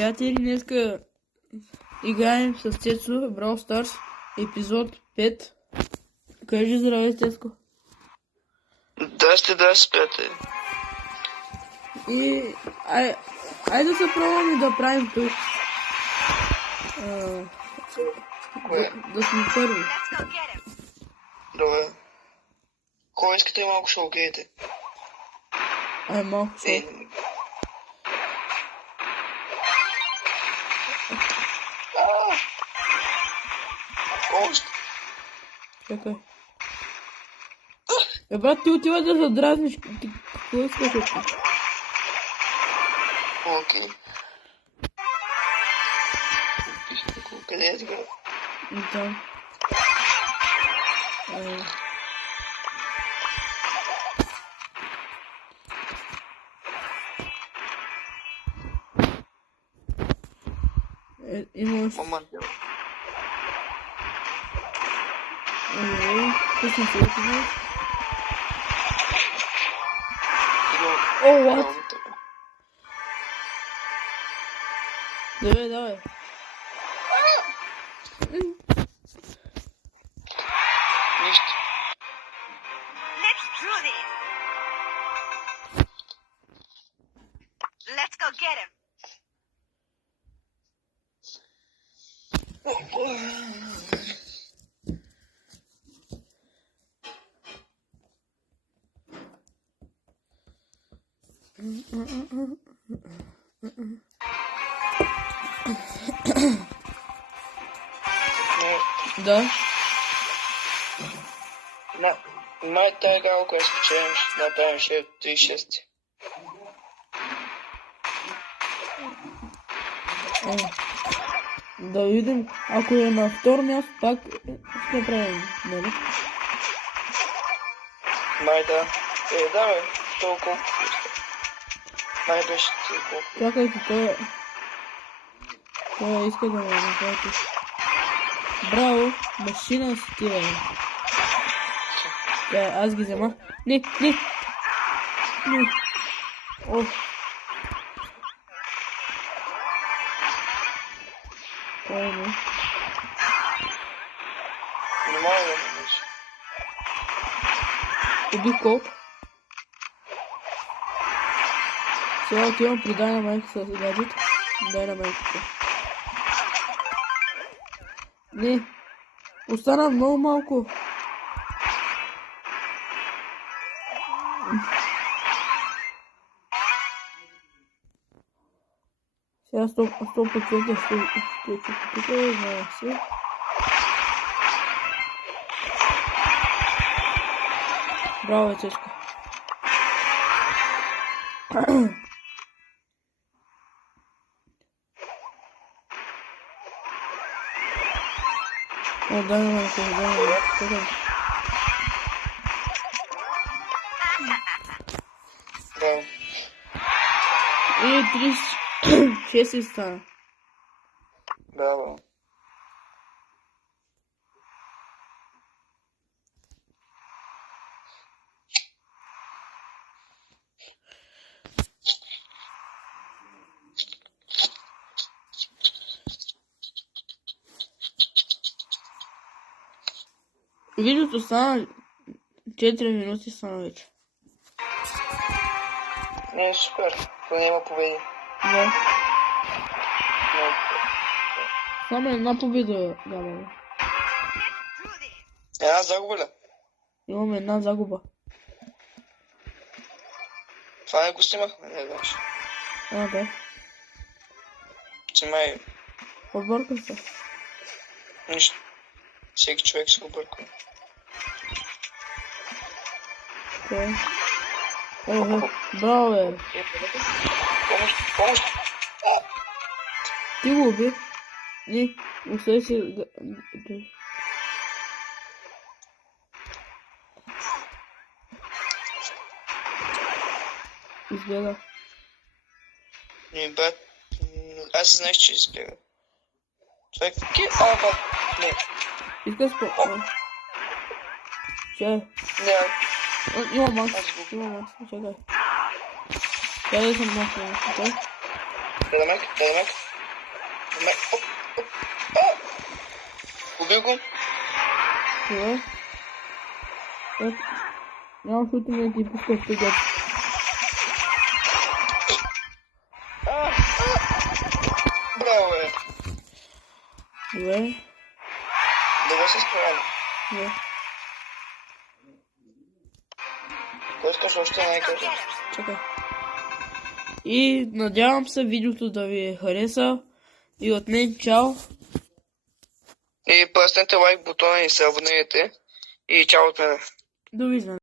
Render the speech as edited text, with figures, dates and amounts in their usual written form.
приятели, днеска играем с Цецо Brawl Stars, епизод 5. Кажи здравей, Цецко. Здрасти, приятели. И айде да се пробваме да правим тук. Да сме първи. Добре. Кой искате малко ще огреете? Малко шо. Кост? Чакай. Брат, ти отива да задразниш. Ти какво искаш от това? Окей. Къде е така? Там. Имаш... Момент. Пусни се отива. О, what? Давай. Нищо. Let's do this. Let's go get him. Да. Тая игра, която спечелим, ще направим 3-6. Да видим, ако е на второ място, пак ще правим, нали? Да. Да, толкова. Май беше толкова. Чакайте, той иска да ме направи. Браво, машина си ти, бе. Аз ги взема. Не. О. Кой не? Не мога да ме беше. Убих колко? Сега отивам при Дайнамайк с гаджет. Дайнамайките. Не. Остана много малко. Сега 100% ще чука тук, знае се. Браво, Цечка. О, дай ме. Браво. И 36 стана. Браво. Видеото стана 4 минути стана вече. Не, супер. Поне има победи. Да. Само една победа нямаме. Една загуба ли? Имаме една загуба. Това не го снимахме, не знаеш. Да. Че май... Обърка се. Нищо. Всеки човек ще го бърка. Окей. Браво, бе. Помощ! Ти го уби. Не, усъй се... Избега. Не, брат. Аз знаеш, че избега. Това е каки... Не. Иска спо... Чай. Не. Има макс. Чакай. Чай да съм макс. Чай. Дай да мек. Убил го. Това. Няма защото не ти пускаш тъгът. Браво, бе. Добре. Добре се справя. Да. Кой искаш още най-къде? Чакай. И надявам се видеото да ви хареса. И от мен чао. И пръснете лайк бутона и се абонирайте. И чао от мене. Довиждане.